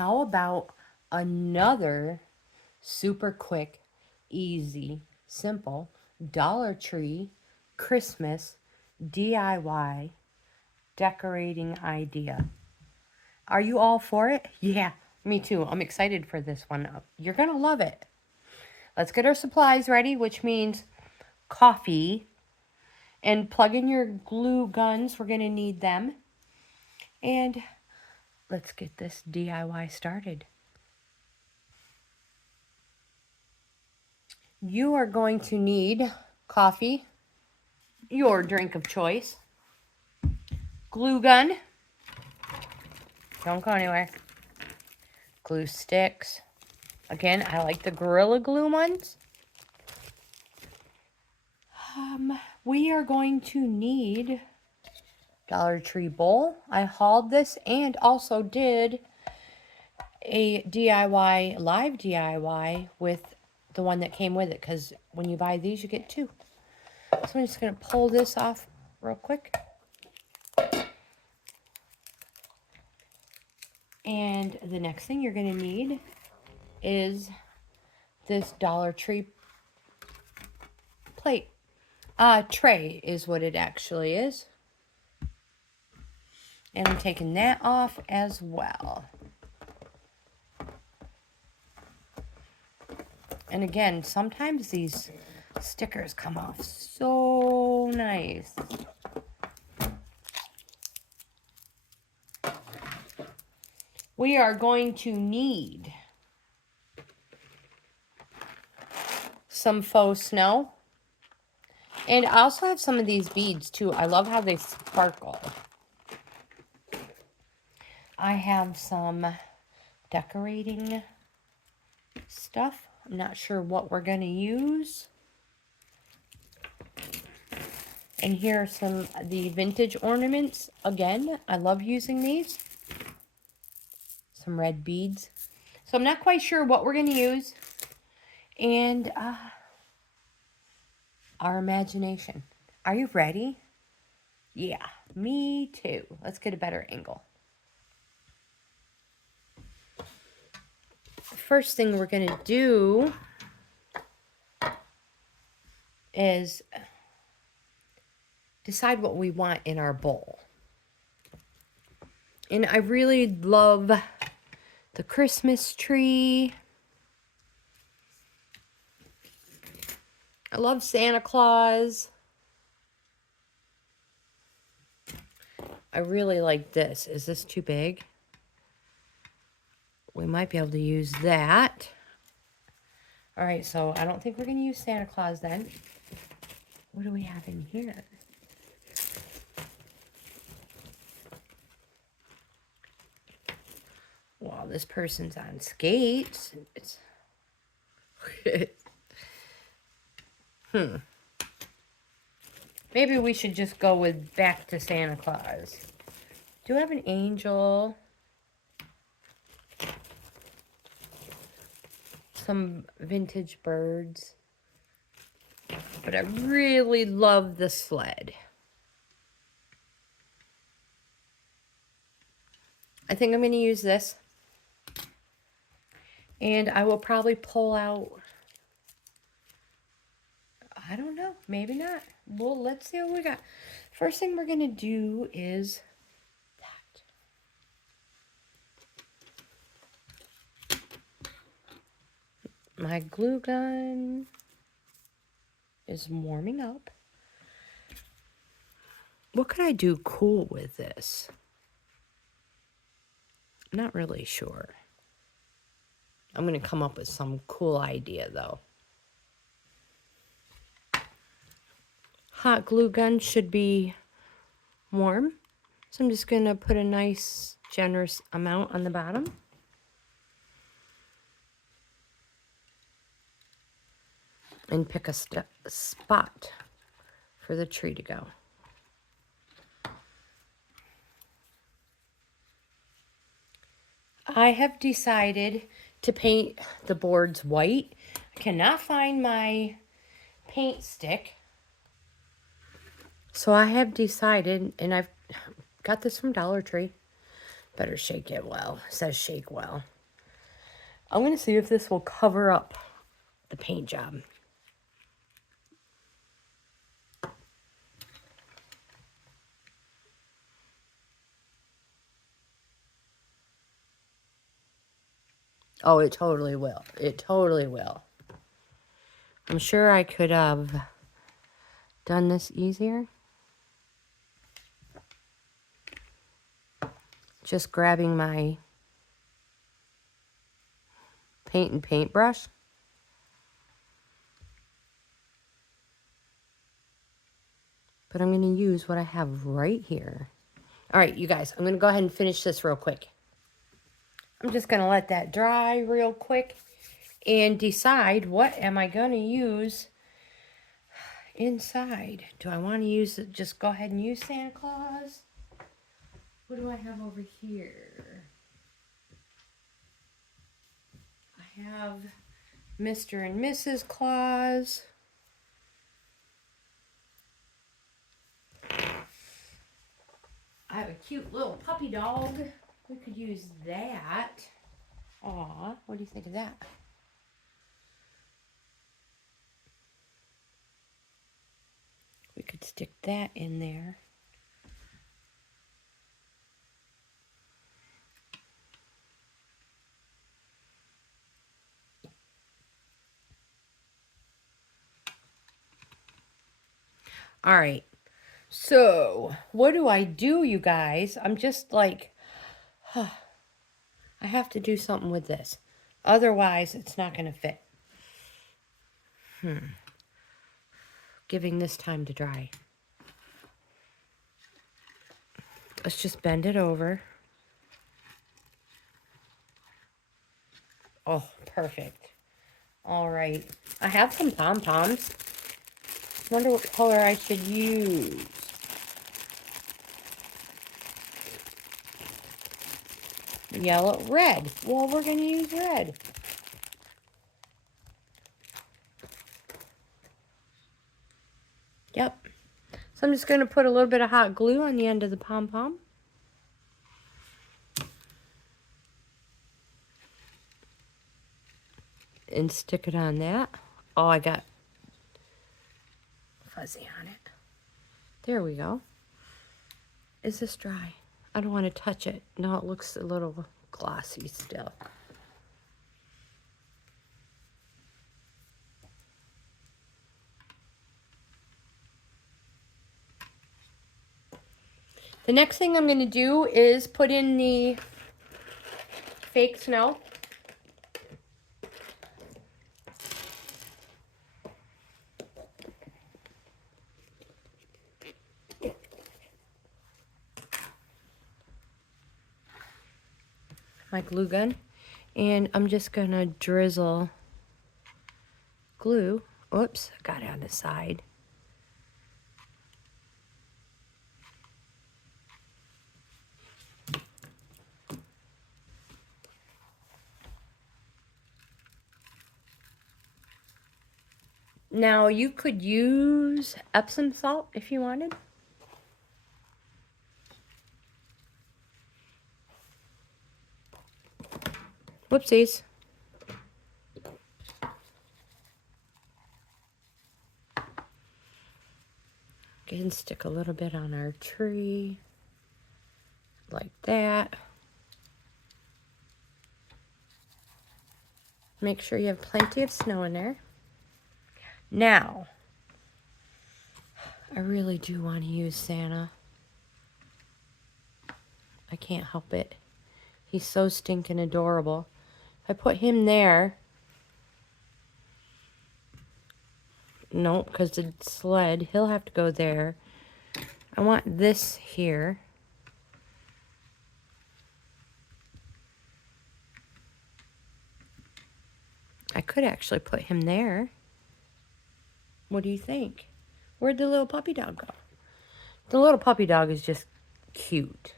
how about another super quick, easy, simple Dollar Tree Christmas DIY decorating idea? Are you all for it? Yeah, me too. I'm excited for this one. You're going to love it. Let's get our supplies ready, which means coffee. And plug in your glue guns. We're going to need them. And let's get this DIY started. You are going to need coffee, your drink of choice, glue gun, don't go anywhere, glue sticks. Again, I like the Gorilla Glue ones. We are going to need Dollar Tree bowl. I hauled this and also did a DIY, live DIY with the one that came with it, because when you buy these, you get two. So I'm just going to pull this off real quick. And the next thing you're going to need is this Dollar Tree plate. Tray is what it actually is. And I'm taking that off as well. And again, sometimes these stickers come off so nice. We are going to need some faux snow. And I also have some of these beads too. I love how they sparkle. I have some decorating stuff. I'm not sure what we're going to use. And here are some of the vintage ornaments. Again, I love using these. Some red beads. So I'm not quite sure what we're going to use. And our imagination. Are you ready? Yeah, me too. Let's get a better angle. First thing we're going to do is decide what we want in our bowl. And I really love the Christmas tree. I love Santa Claus. I really like this. Is this too big? We might be able to use that. All right, so I don't think we're going to use Santa Claus then. What do we have in here? Wow, this person's on skates. It's Maybe we should just go with back to Santa Claus. Do I have an angel? Some vintage birds. But I really love the sled. I think I'm going to use this. And I will probably pull out, I don't know, maybe not. Well, let's see what we got. First thing we're going to do is that. My glue gun is warming up. What could I do cool with this? Not really sure. I'm going to come up with some cool idea, though. Hot glue gun should be warm. So I'm just going to put a nice, generous amount on the bottom. And pick a spot for the tree to go. I have decided to paint the boards white. I cannot find my paint stick. So I have decided, and I've got this from Dollar Tree, Better shake it well. It says shake well. I'm going to see if this will cover up the paint job. Oh, it totally will. It totally will. I'm sure I could have done this easier. Just grabbing my paint and paintbrush. But I'm going to use what I have right here. All right, you guys, I'm going to go ahead and finish this real quick. I'm just going to let that dry real quick and decide what am I going to use inside. Do I want to use it? Just go ahead and use Santa Claus. What do I have over here? I have Mr. and Mrs. Claus. I have a cute little puppy dog. We could use that. Aw, what do you think of that? We could stick that in there. All right. So, what do I do, you guys? I'm just like, I have to do something with this. Otherwise, it's not going to fit. Giving this time to dry. Let's just bend it over. Oh, perfect. All right. I have some pom-poms. Wonder what color I should use. Yellow, red. Well, we're going to use red. Yep. So I'm just going to put a little bit of hot glue on the end of the pom-pom. And stick it on that. Oh, I got fuzzy on it. There we go. Is this dry? I don't want to touch it. No, it looks a little glossy still. The next thing I'm going to do is put in the fake snow. My glue gun. And I'm just going to drizzle glue. Oops, I got it on the side. Now, you could use Epsom salt if you wanted. Whoopsies. Again, stick a little bit on our tree, like that. Make sure you have plenty of snow in there. Now, I really do want to use Santa. I can't help it. He's so stinking adorable. If I put him there, no, because the sled, he'll have to go there. I want this here. I could actually put him there. What do you think? Where'd the little puppy dog go? The little puppy dog is just cute.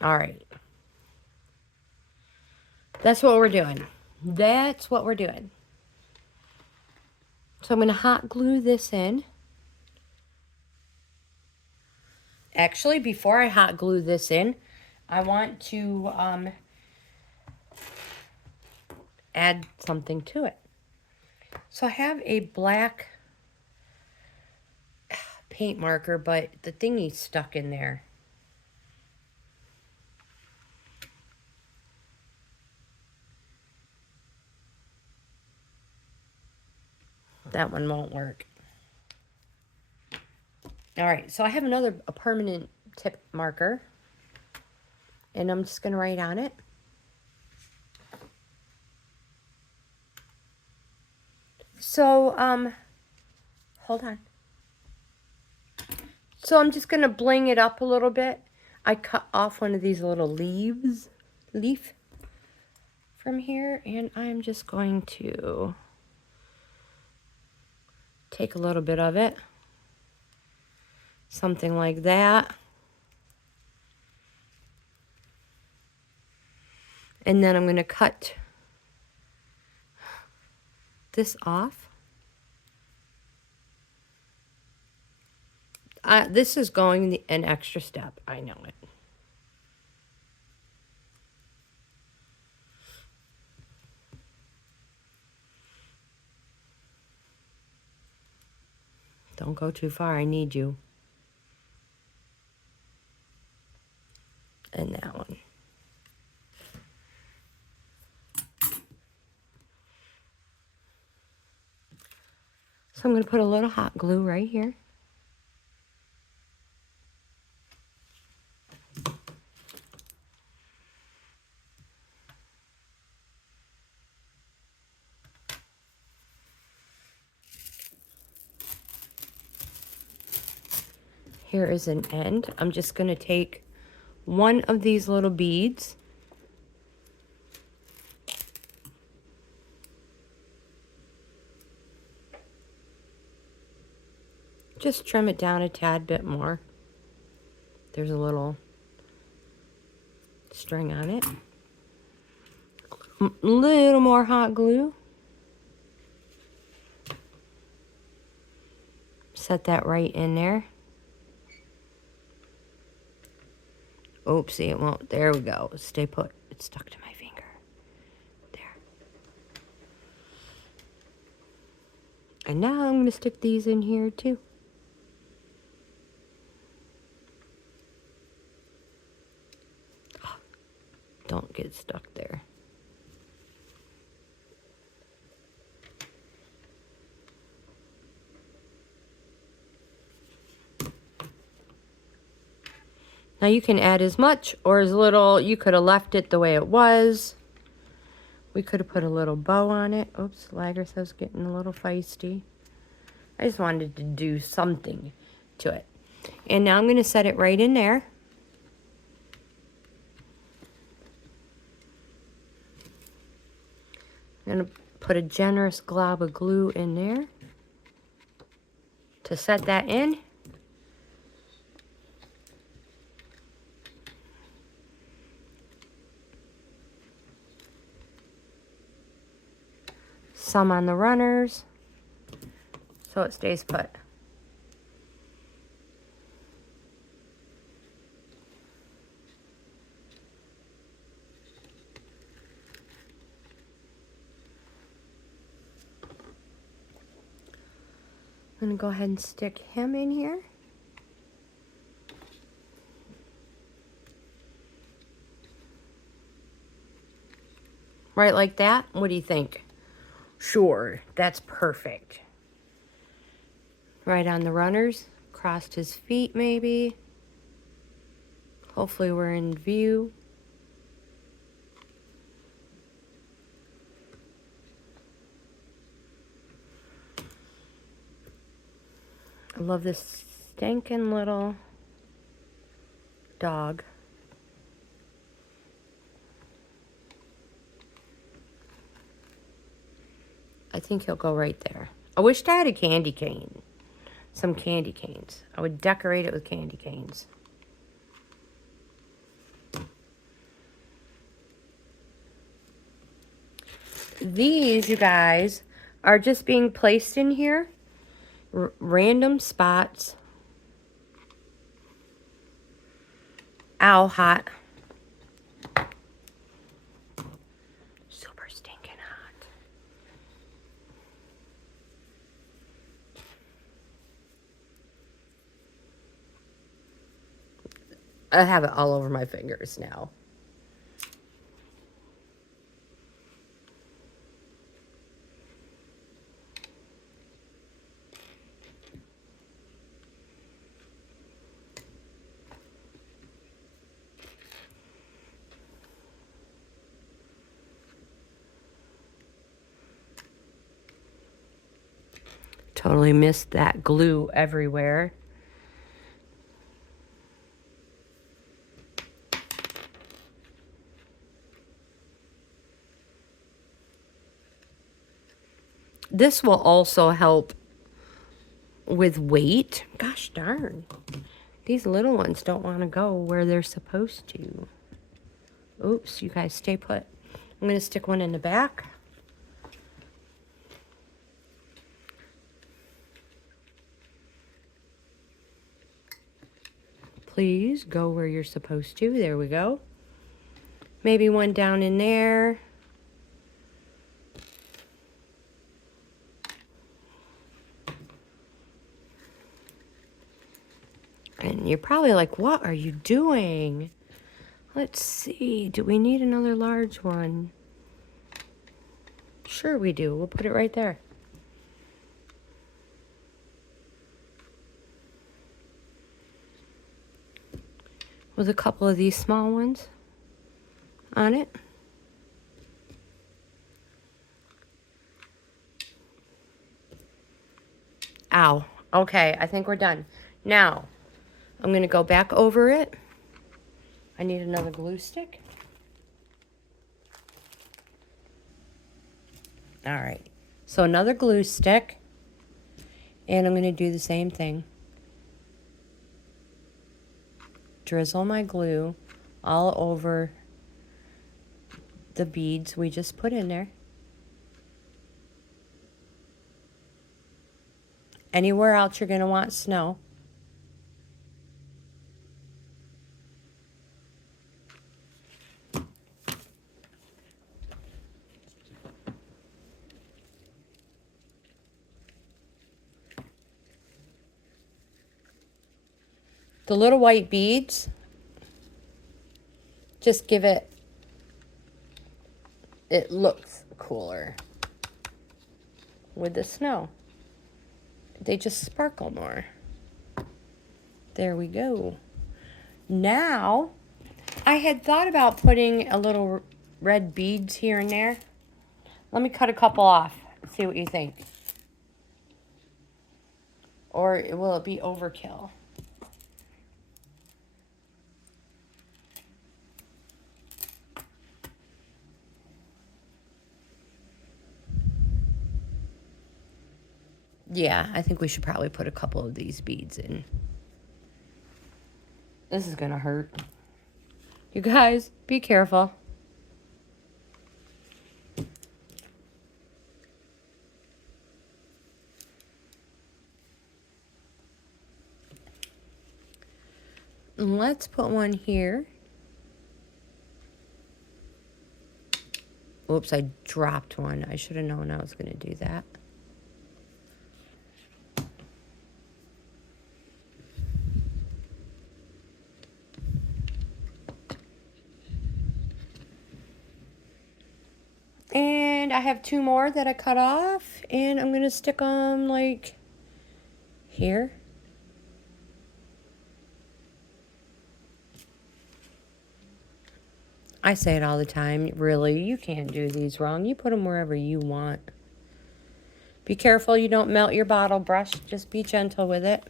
All right. That's what we're doing. That's what we're doing. So I'm going to hot glue this in. Actually, before I hot glue this in, I want to add something to it. So I have a black paint marker, but the thingy's stuck in there. That one won't work. All right, so I have a permanent tip marker, and I'm just going to write on it. So, hold on. So I'm just going to bling it up a little bit. I cut off one of these little leaf from here, and I'm just going to take a little bit of it. Something like that. And then I'm going to cut this off. This is going an extra step. I know it. Don't go too far. I need you. And that one. So I'm going to put a little hot glue right here. Here is an end. I'm just going to take one of these little beads. Just trim it down a tad bit more. There's a little string on it. A little more hot glue. Set that right in there. Oopsie, it won't. There we go. Stay put. It's stuck to my finger. There. And now I'm going to stick these in here too. Don't get stuck there. Now you can add as much or as little. You could have left it the way it was. We could have put a little bow on it. Oops, Lagger says getting a little feisty. I just wanted to do something to it. And now I'm going to set it right in there. I'm going to put a generous glob of glue in there to set that in. Some on the runners so it stays put. I'm going to go ahead and stick him in here. Right like that? What do you think? Sure, that's perfect. Right on the runners. Crossed his feet maybe. Hopefully we're in view. I love this stinking little dog. I think he'll go right there. I wished I had a candy cane. Some candy canes. I would decorate it with candy canes. These, you guys, are just being placed in here. Random spots. Ow, hot. I have it all over my fingers now. Totally missed that glue everywhere. This will also help with weight. Gosh darn. These little ones don't want to go where they're supposed to. Oops, you guys stay put. I'm going to stick one in the back. Please go where you're supposed to. There we go. Maybe one down in there. And you're probably like, what are you doing? Let's see. Do we need another large one? Sure we do. We'll put it right there. With a couple of these small ones on it. Ow. Okay, I think we're done. Now, I'm going to go back over it. I need another glue stick. All right. So another glue stick. And I'm going to do the same thing. Drizzle my glue all over the beads we just put in there. Anywhere else you're going to want snow. The little white beads, just give it looks cooler with the snow. They just sparkle more. There we go. Now, I had thought about putting a little red beads here and there. Let me cut a couple off. See what you think. Or will it be overkill? Yeah, I think we should probably put a couple of these beads in. This is gonna hurt. You guys, be careful. Let's put one here. Oops, I dropped one. I should have known I was gonna do that. And I have two more that I cut off, and I'm going to stick them like here. I say it all the time. Really, you can't do these wrong. You put them wherever you want. Be careful you don't melt your bottle brush. Just be gentle with it.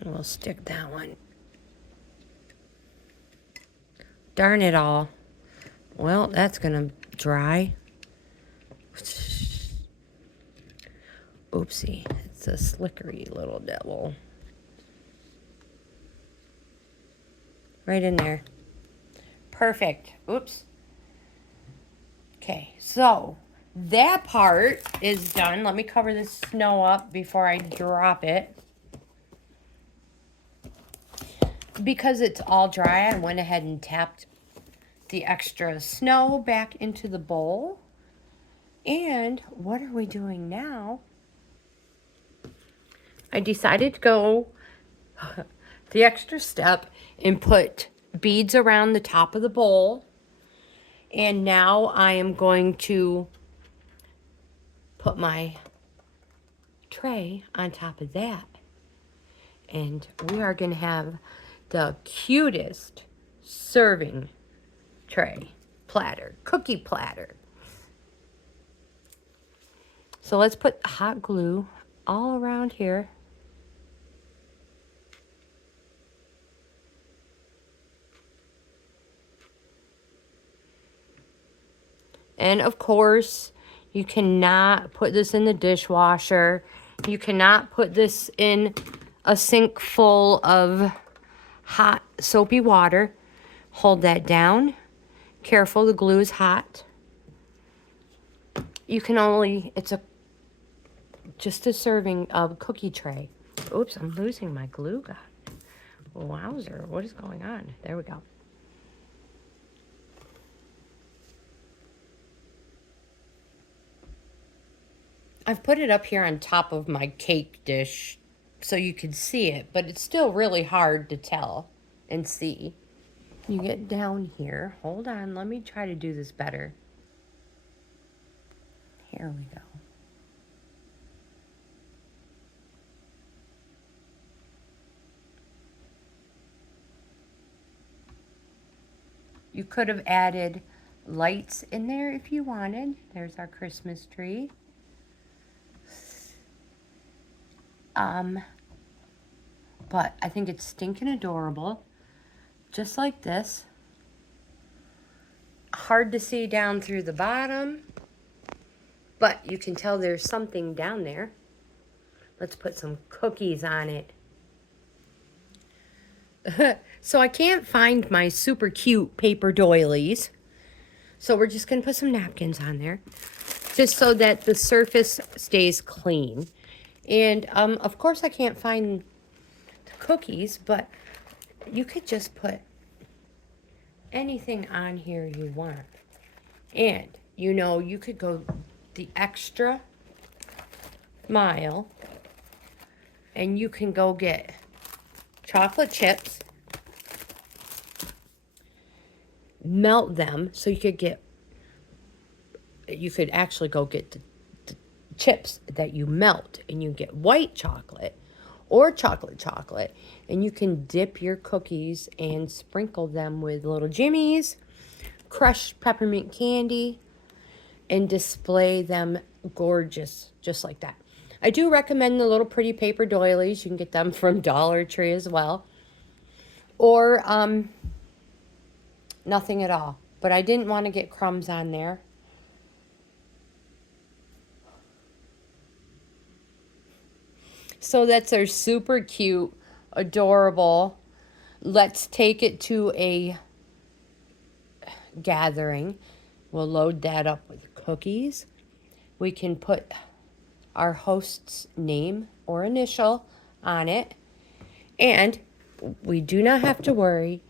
And we'll stick that one. Darn it all. Well, that's going to dry. Oopsie. It's a slickery little devil. Right in there. Perfect. Oops. Okay, so that part is done. Let me cover this snow up before I drop it. Because it's all dry, I went ahead and tapped the extra snow back into the bowl. And what are we doing now? I decided to go the extra step and put beads around the top of the bowl. And now I am going to put my tray on top of that. And we are going to have the cutest serving tray, platter, cookie platter. So let's put hot glue all around here. And of course, you cannot put this in the dishwasher. You cannot put this in a sink full of hot soapy water. Hold that down. Careful, the glue is hot. You can only, it's just a serving of cookie tray. Oops, I'm losing my glue gun. Wowzer, what is going on? There we go. I've put it up here on top of my cake dish so you can see it, but it's still really hard to tell and see. You get down here. Hold on, let me try to do this better. Here we go. You could have added lights in there if you wanted. There's our Christmas tree. But I think it's stinking adorable. Just like this. Hard to see down through the bottom, but you can tell there's something down there. Let's put some cookies on it. So I can't find my super cute paper doilies. So we're just going to put some napkins on there, just so that the surface stays clean. And, of course, I can't find the cookies, but you could just put anything on here you want. And, you know, you could go the extra mile, and you can go get chocolate chips, melt them, so you could actually go get the chips that you melt, and you get white chocolate or chocolate, and you can dip your cookies and sprinkle them with little jimmies, crushed peppermint candy, and display them gorgeous, just like that. I do recommend the little pretty paper doilies. You can get them from Dollar Tree as well, or nothing at all. But I didn't want to get crumbs on there. So that's our super cute, adorable, let's take it to a gathering. We'll load that up with cookies. We can put our host's name or initial on it. And we do not have to worry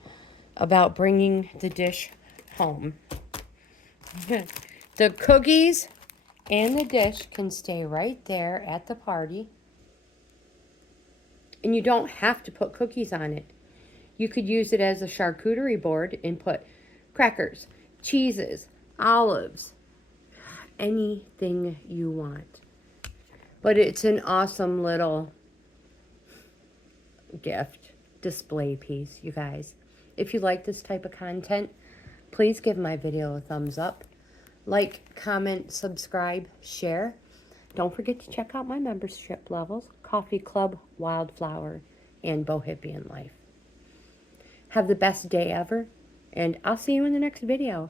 about bringing the dish home. The cookies and the dish can stay right there at the party. And you don't have to put cookies on it. You could use it as a charcuterie board and put crackers, cheeses, olives, anything you want. But it's an awesome little gift display piece, you guys. If you like this type of content, please give my video a thumbs up. Like, comment, subscribe, share. Don't forget to check out my membership levels, Coffee Club, Wildflower, and Bohippian Life. Have the best day ever, and I'll see you in the next video.